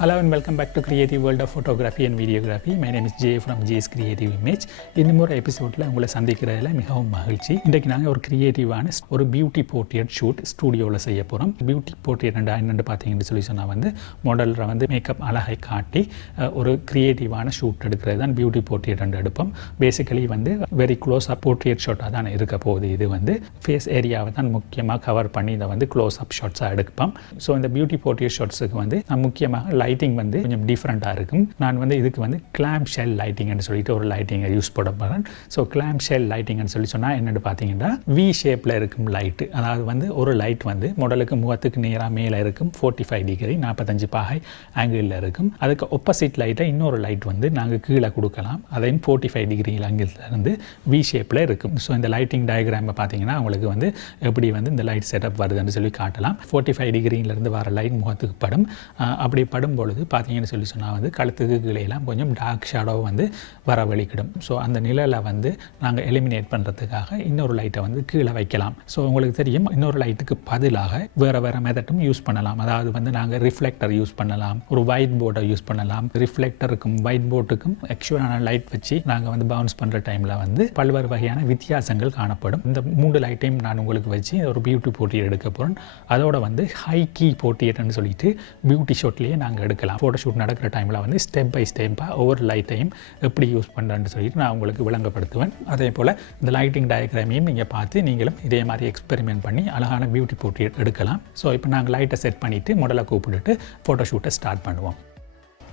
Hello and welcome back to Creative World of Photography and Videography. My name is Jay from Jay's Creative Image. இன்னும் ஒரு எபிசோடில் உங்களை சந்திக்கிறதுல மிகவும் மகிழ்ச்சி. இன்றைக்கு நாங்கள் ஒரு கிரியேட்டிவான ஒரு பியூட்டி போர்ட்ரேட் ஷூட் ஸ்டூடியோவில் செய்ய போகிறோம். பியூட்டி போர்ட்ரேட் என்னென்னு பார்த்தீங்கன்னு சொன்னால் வந்து மாடலில் வந்து மேக்கப் அழகை காட்டி ஒரு கிரியேட்டிவான ஷூட் எடுக்கிறது தான் பியூட்டி போர்ட்ரேட் எடுப்போம். பேசிக்கலி வந்து வெரி க்ளோஸ் அப் போர்ட்ரேட் ஷாட்டாக தான் இருக்க போகுது. இது வந்து ஃபேஸ் ஏரியாவை தான் முக்கியமாக கவர் பண்ணி இதை வந்து க்ளோஸ் அப் ஷாட்ஸாக எடுப்போம். ஸோ இந்த பியூட்டி போர்ட்ரேட் ஷாட்ஸுக்கு வந்து முக்கியமாக லைட்டிங் வந்து கொஞ்சம் டிஃப்ரெண்ட்டாக இருக்கும். நான் வந்து இதுக்கு வந்து கிளாம்ஷெல் லைட்டிங்னு சொல்லிட்டு ஒரு லைட்டிங்கை யூஸ் பண்ண போகிறேன். ஸோ கிளாம்ஷெல் லைட்டிங்னு சொன்னால் என்னென்னு பார்த்தீங்கன்னா வி ஷேப்பில் இருக்கும் லைட்டு, அதாவது வந்து ஒரு லைட் வந்து மாடலுக்கு முகத்துக்கு நேராக மேலே இருக்கும் 45 டிகிரி 45 பாகை ஆங்கிளில் இருக்கும். அதுக்கு ஆப்போசிட் லைட்டை இன்னொரு லைட் வந்து நாங்கள் கீழே கொடுக்கலாம், அதையும் 45 டிகிரி ஆங்கிளில் இருந்து வி ஷேப்பில் இருக்கும். ஸோ இந்த லைட்டிங் டயக்ராமை பார்த்தீங்கன்னா உங்களுக்கு வந்து எப்படி வந்து இந்த லைட் செட்டப் வருதுன்னு சொல்லி காட்டலாம். 45 டிகிரியிலேருந்து வர லைட் முகத்துக்கு படும். அப்படி படும் பொழுது பார்த்தீங்கன்னு சொன்னால் வந்து கழுத்துக்கு கீழேலாம் கொஞ்சம் டார்க் ஷேடோ வந்து வரவழிக்கிடும். ஸோ அந்த நிழலை வந்து நாங்கள் எலிமினேட் பண்ணுறதுக்காக இன்னொரு லைட்டை வந்து கீழே வைக்கலாம். ஸோ உங்களுக்கு தெரியும், இன்னொரு லைட்டுக்கு பதிலாக வேறு மெத்தட்டும் யூஸ் பண்ணலாம். அதாவது வந்து நாங்கள் ரிஃப்ளெக்டர் யூஸ் பண்ணலாம், ஒரு ஒயிட் போர்டை யூஸ் பண்ணலாம். ரிஃப்ளெக்டருக்கும் ஒயிட் போர்டுக்கும் ஆக்சுவலான லைட் வச்சு நாங்கள் வந்து பவுன்ஸ் பண்ணுற டைமில் வந்து பல்வேறு வகையான வித்தியாசங்கள் காணப்படும். இந்த 3 லைட்டையும் நான் உங்களுக்கு வச்சு ஒரு பியூட்டி போர்ட்ரேட் எடுக்க போகிறேன். அதோட வந்து ஹை கீ போர்ட்ரேட்னு சொல்லிட்டு பியூட்டி ஷாட்லேயே நாங்கள் எடுக்கலாம். ஃபோட்டோஷூட் நடக்கிற டைமில் வந்து ஸ்டெப் பை ஸ்டெப்பாக ஒவ்வொரு லைட்டையும் எப்படி யூஸ் பண்ணுறேன்னு சொல்லிட்டு நான் உங்களுக்கு விளங்கப்படுத்துவேன். அதே போல் இந்த லைட்டிங் டயக்ராமையும் நீங்கள் பார்த்து நீங்களும் இதே மாதிரி எக்ஸ்பெரிமெண்ட் பண்ணி அழகான பியூட்டி போர்ட்ரேட் எடுக்கலாம். ஸோ இப்போ நாங்கள் லைட்டை செட் பண்ணிவிட்டு மாடலை கூப்பிட்டுட்டு ஃபோட்டோஷூட்டை ஸ்டார்ட் பண்ணுவோம்.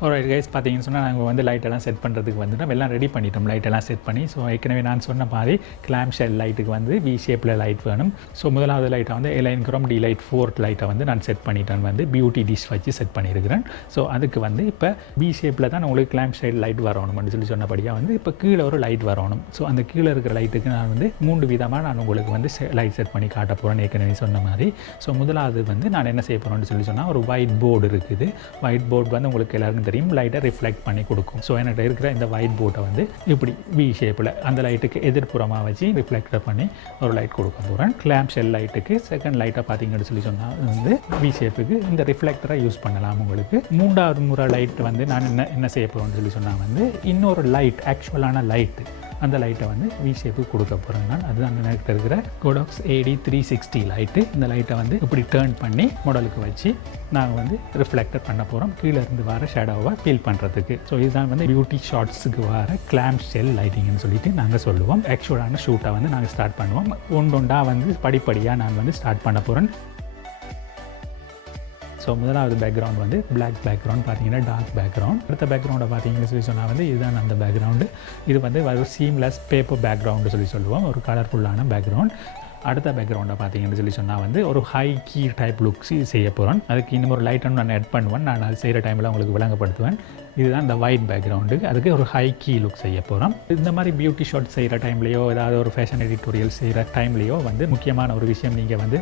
ஒரு கைஸ் பார்த்தீங்கன்னு சொன்னால் நாங்கள் வந்து லைட்டெல்லாம் செட் பண்ணுறதுக்கு வந்து நம்ம எல்லாம் ரெடி பண்ணிட்டோம். லைட்டெல்லாம் செட் பண்ணி ஸோ ஏற்கனவே நான் சொன்ன மாதிரி கிளாம்ஷெல் லைட்டுக்கு வந்து வி ஷேப்பில் லைட் வேணும். ஸோ முதலாவது லைட்டை வந்து IIElinchrom Dlite 4 லைட்டை வந்து நான் செட் பண்ணிட்டேன், வந்து பியூட்டி டிஷ் வச்சு செட் பண்ணியிருக்கிறேன். ஸோ அதுக்கு வந்து இப்போ வி ஷேப்பில் தான் உங்களுக்கு கிளாம்ஷெல் லைட் வரணும்னு சொல்லி சொன்னபடியாக வந்து இப்போ கீழே ஒரு லைட் வரணும். ஸோ அந்த கீழே இருக்கிற லைட்டுக்கு நான் வந்து 3 விதமாக நான் உங்களுக்கு வந்து லைட் செட் பண்ணி காட்ட போகிறேன் ஏற்கனவே சொன்ன மாதிரி. ஸோ முதலாவது வந்து நான் என்ன செய்ய போகிறேன்னு சொல்லி சொன்னால் ஒரு ஒயிட் போர்டு இருக்குது. ஒயிட் போர்டு வந்து உங்களுக்கு எல்லாருக்கும் தெரியும், லைட்டை ரிஃப்ளெக்ட் பண்ணி கொடுக்கும். ஸோ என்கிட்ட இருக்கிற இந்த ஒயிட் போர்டை வந்து இப்படி வி ஷேப்பில் அந்த லைட்டுக்கு எதிர்ப்புறமாக வச்சு ரிஃப்ளெக்டர் பண்ணி ஒரு லைட் கொடுக்க போகிறேன். கிளாம்ஷெல் லைட்டுக்கு செகண்ட் லைட்டை பார்த்தீங்கன்னு சொல்லி சொன்னால் வந்து வி ஷேப்புக்கு இந்த ரிஃப்ளெக்டரை யூஸ் பண்ணலாம். உங்களுக்கு 3வது முறை லைட் வந்து நான் என்ன செய்ய போகிறேன்னு சொல்லி சொன்னால் வந்து இன்னொரு லைட், ஆக்சுவலான லைட்டு, அந்த லைட்டை வந்து வி ஷேப்புக்கு கொடுக்க போகிறேன் நான். அதுதான் எனக்கு இருக்கிற Godox AD 360 லைட்டு. இந்த லைட்டை வந்து இப்படி டேர்ன் பண்ணி மாடலுக்கு வச்சு நாங்கள் வந்து ரிஃப்ளெக்டர் பண்ண போகிறோம் கீழே இருந்து வர ஷேடோவை ஃபீல் பண்ணுறதுக்கு. ஸோ இதுதான் வந்து பியூட்டி ஷாட்ஸுக்கு வர கிளாம்ஷெல் லைட்டிங்னு சொல்லிட்டு நாங்கள் சொல்லுவோம். ஆக்சுவலான ஷூட்டை வந்து நாங்கள் ஸ்டார்ட் பண்ணுவோம். ஒன்றொண்டா வந்து படிப்படியாக நான் வந்து ஸ்டார்ட் பண்ண போகிறேன். ஸோ முதலாவது பேக்ரவுண்ட் வந்து பிளாக் பேக்ரவுண்ட், பார்த்தீங்கன்னா டார்க் பேக்ரவுண்ட். அடுத்த பேக்ரவுண்டை பார்த்தீங்கன்னு சொல்லி சொன்னால் வந்து இதுதான் அந்த பேக்ரவுண்டு. இது வந்து ஒரு சீம்லெஸ் பேப்பர் பேக்ரவுண்டு சொல்லி சொல்லுவோம், ஒரு கலர்ஃபுல்லான பேக்ரவுண்ட். அடுத்த பேக்ரவுண்டை பார்த்தீங்கன்னு சொல்லி சொன்னால் வந்து ஒரு ஹை கீ டைப் லுக்ஸ் செய்ய போகிறேன். அதுக்கு இன்னும் ஒரு லைட்டும் நான் ஆட் பண்ணுவேன். நான் அது செய்கிற டைமில் உங்களுக்கு விளங்கப்படுத்துவேன். இதுதான் இந்த ஒயிட் பேக்ரவுண்டு. அதுக்கு ஒரு ஹை கீ லுக் செய்ய போகிறோம். இந்த மாதிரி பியூட்டி ஷாட் செய்கிற டைம்லையோ ஏதாவது ஒரு ஃபேஷன் எடிட்டோரியல் செய்கிற டைம்லையோ வந்து முக்கியமான ஒரு விஷயம் நீங்கள் வந்து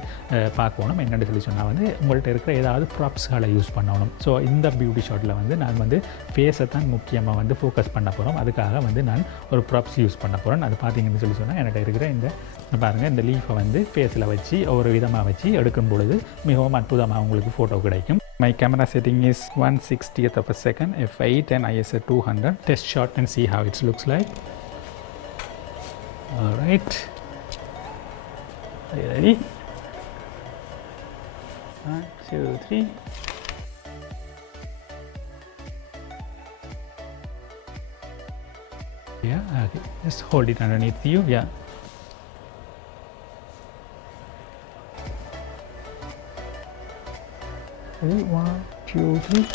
பார்க்கணும். என்னென்னு சொல்லி சொன்னால் வந்து உங்கள்கிட்ட இருக்கிற ஏதாவது ப்ராப்ஸ்களை யூஸ் பண்ணணும். ஸோ இந்த பியூட்டி ஷாட்டில் வந்து நான் வந்து ஃபேஸை தான் முக்கியமாக வந்து ஃபோக்கஸ் பண்ண போகிறோம். அதுக்காக வந்து நான் ஒரு ப்ராப்ஸ் யூஸ் பண்ண போகிறேன். அது பார்த்தீங்கன்னு சொல்லி சொன்னால் என்கிட்ட இருக்கிற இந்த பாருங்கள், இந்த லீஃபை வந்து ஃபேஸில் வச்சு ஒவ்வொரு விதமாக வச்சு எடுக்கும் பொழுது மிகவும் அற்புதமாக உங்களுக்கு ஃபோட்டோ கிடைக்கும். My camera setting is 1/60th of a second, f8 and ISO 200. Test shot and see how it looks like. All right. Are you ready? 1, 2, 3. Yeah, okay. Just hold it underneath you. Yeah. Ready? 1, 2, 3.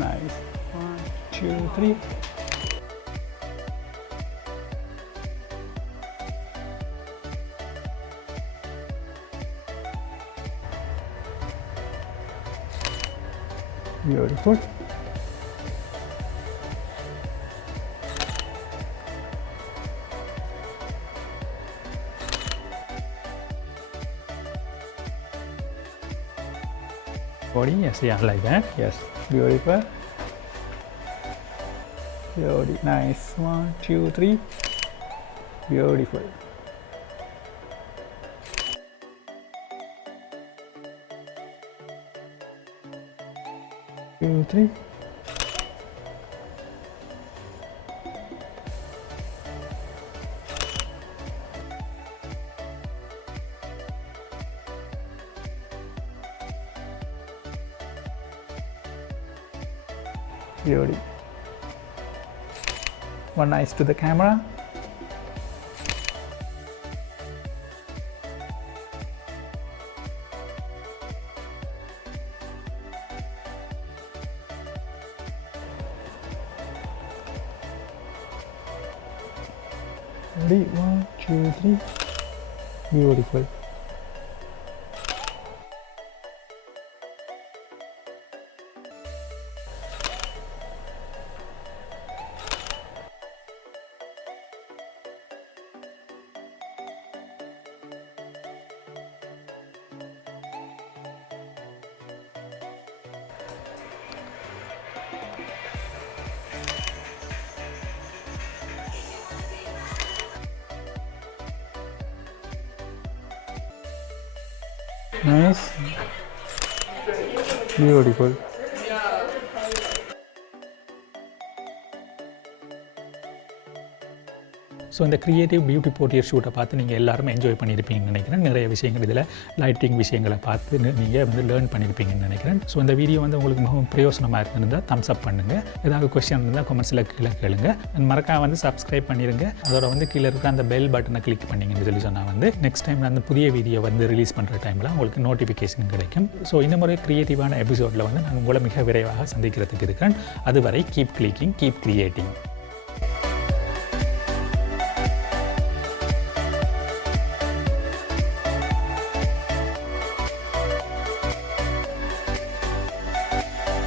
Nice. 1, 2, 3. Beautiful. Body, yes, yeah, like that. Yes, beautiful. Beauty, nice. 1, 2, 3. Beautiful. 2, 3. Beauty. One eyes to the camera. Ready? 1, 2, 3. Beautiful. Nice. Beautiful. So இந்த creative beauty portrait ஷூட்டை பார்த்து நீங்கள் எல்லாருமே enjoy பண்ணியிருப்பீங்கன்னு நினைக்கிறேன். நிறைய விஷயங்கள் இதில் lighting விஷயங்களை பார்த்து நீங்கள் வந்து லேர்ன் பண்ணியிருப்பீங்கன்னு நினைக்கிறேன். ஸோ இந்த வீடியோ வந்து உங்களுக்கு மிகவும் பிரயோசனமாக இருந்திருந்தால் தம்ஸ் அப் பண்ணுங்கள். ஏதாவது கொஸ்டின் இருந்தால் கமெண்ட்ஸில் கீழே கேளுங்க. மறக்காம வந்து சப்ஸ்கிரைப் பண்ணிடுங்க. அதோட வந்து கீழே இருக்கிற அந்த பெல் பட்டனை கிளிக் பண்ணிங்கன்னு சொல்லி சொன்னால் வந்து நெக்ஸ்ட் டைம் அந்த புதிய வீடியோ வந்து ரிலீஸ் பண்ணுற டைமில் உங்களுக்கு நோட்டிஃபிகேஷன் கிடைக்கும். ஸோ இந்த மாதிரி க்ரியேட்டிவான எபிசோடில் வந்து நான் உங்களை மிக விரைவாக சந்திக்கிறதுக்கு இருக்கிறேன். அதுவரை கீப் கிளிக்கிங், கீப் கிரியேட்டிங்.